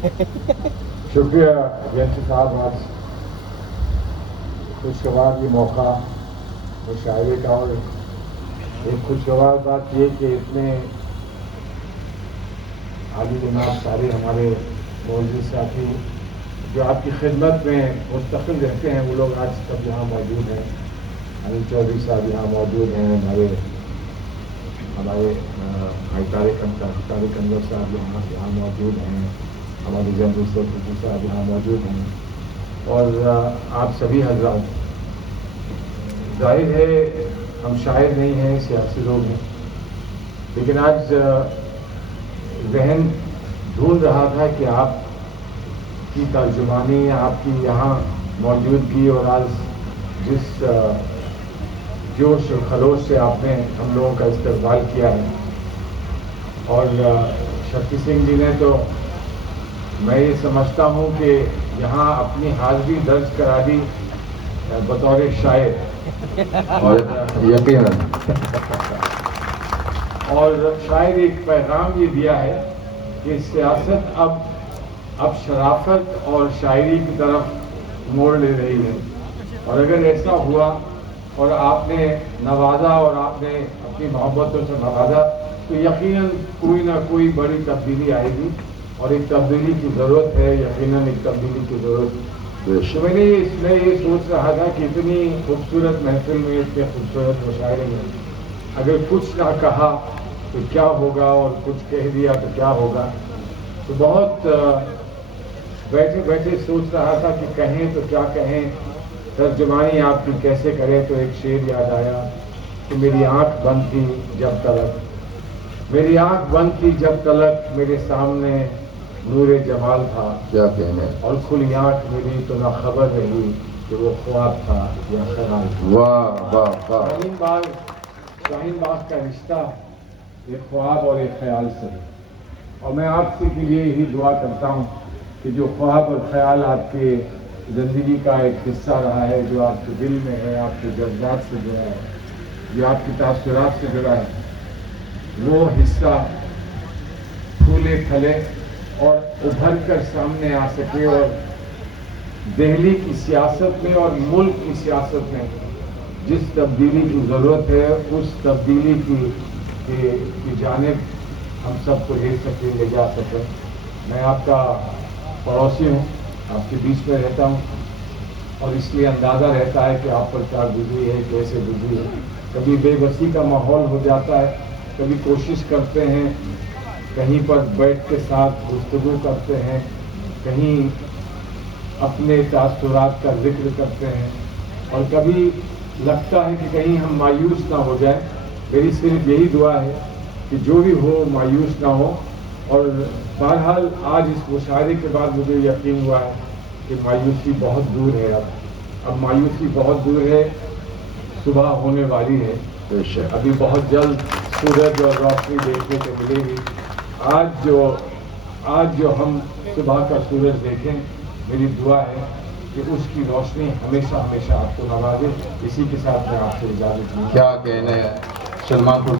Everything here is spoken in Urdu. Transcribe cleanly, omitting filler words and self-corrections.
شکریہ جینسی صاحب، آج خوشگوار یہ موقع مشاعرے کا، اور ایک خوشگوار بات یہ کہ اتنے عالی جناب سارے ہمارے موجود ساتھی جو آپ کی خدمت میں مستقل رہتے ہیں وہ لوگ آج سب یہاں موجود ہیں. انل چودھری صاحب یہاں موجود ہیں، ہمارے بھائی طارق انور صاحب یہاں موجود ہیں، ہمارے جنرل سیکرٹری صاحب یہاں موجود ہیں، اور آپ سبھی حضرات. ظاہر ہے ہم شاعر نہیں ہیں، سیاسی لوگ ہیں، لیکن آج ذہن ڈھونڈ رہا تھا کہ آپ کی ترجمانی، آپ کی یہاں موجودگی، اور آج جس جوش و خروش سے آپ نے ہم لوگوں کا استقبال کیا ہے. اور شکتی سنگھ جی نے تو میں یہ سمجھتا ہوں کہ یہاں اپنی حاضری درج کرا دی بطور شاعر، اور یقیناً اور شاعر ایک پیغام یہ دیا ہے کہ سیاست اب شرافت اور شاعری کی طرف موڑ لے رہی ہے، اور اگر ایسا ہوا اور آپ نے نوازا اور آپ نے اپنی محبتوں سے نوازا تو یقیناً کوئی نہ کوئی بڑی تبدیلی آئے گی، اور ایک تبدیلی کی ضرورت ہے، یقیناً ایک تبدیلی کی ضرورت ہے. تو میں یہ سوچ رہا تھا کہ اتنی خوبصورت محفل میں، اتنے خوبصورت مشاعرے میں اگر کچھ نہ کہا تو کیا ہوگا، اور کچھ کہہ دیا تو کیا ہوگا. تو بہت بیٹھے بیٹھے سوچ رہا تھا کہ کہیں تو کیا کہیں، ترجمانی آپ کی کیسے کرے. تو ایک شعر یاد آیا کہ میری آنکھ بند تھی جب تلک، میری آنکھ بند تھی جب تلک، میرے سامنے نور جمال تھا، کیا کہنے. اور کھلی آنکھ میری تو نہ خبر رہی کہ وہ خواب تھا یا خیال تھا. واہ واہ واہ. شاہین باغ کا رشتہ ایک خواب اور ایک خیال سے ہے، اور میں آپ سے کے لیے یہی دعا کرتا ہوں کہ جو خواب اور خیال آپ کے زندگی کا ایک حصہ رہا ہے، جو آپ کے دل میں ہے، آپ کے جذبات سے جڑا ہے، جو آپ کی تاثرات سے جڑا ہے، وہ حصہ پھولے پھلے اور ابھر کر سامنے آ سکے، اور دہلی کی سیاست میں اور ملک کی سیاست میں جس تبدیلی کی ضرورت ہے اس تبدیلی کی جانب ہم سب کو لے سکیں، لے جا سکیں. میں آپ کا پڑوسی ہوں، آپ کے بیچ میں رہتا ہوں، اور اس لیے اندازہ رہتا ہے کہ آپ پر کیا گزری ہے، کیسے گزری ہے. کبھی بے بسی کا ماحول ہو جاتا ہے، کبھی کوشش کرتے ہیں کہیں پر بیٹھ کے ساتھ گفتگو کرتے ہیں، کہیں اپنے تاثرات کا ذکر کرتے ہیں، اور کبھی لگتا ہے کہ کہیں ہم مایوس نہ ہو جائیں. میری صرف یہی دعا ہے کہ جو بھی ہو مایوس نہ ہو. اور بہرحال آج اس مشاعرے کے بعد مجھے یقین ہوا ہے کہ مایوسی بہت دور ہے. اب مایوسی بہت دور ہے، صبح ہونے والی ہے، ابھی بہت جلد سورج اور روشنی دیکھنے کو ملے گی. آج جو ہم صبح کا سورج دیکھیں، میری دعا ہے کہ اس کی روشنی ہمیشہ ہمیشہ آپ کو نوازے. اسی کے ساتھ میں آپ سے اجازت لوں. کیا کہنے سلمان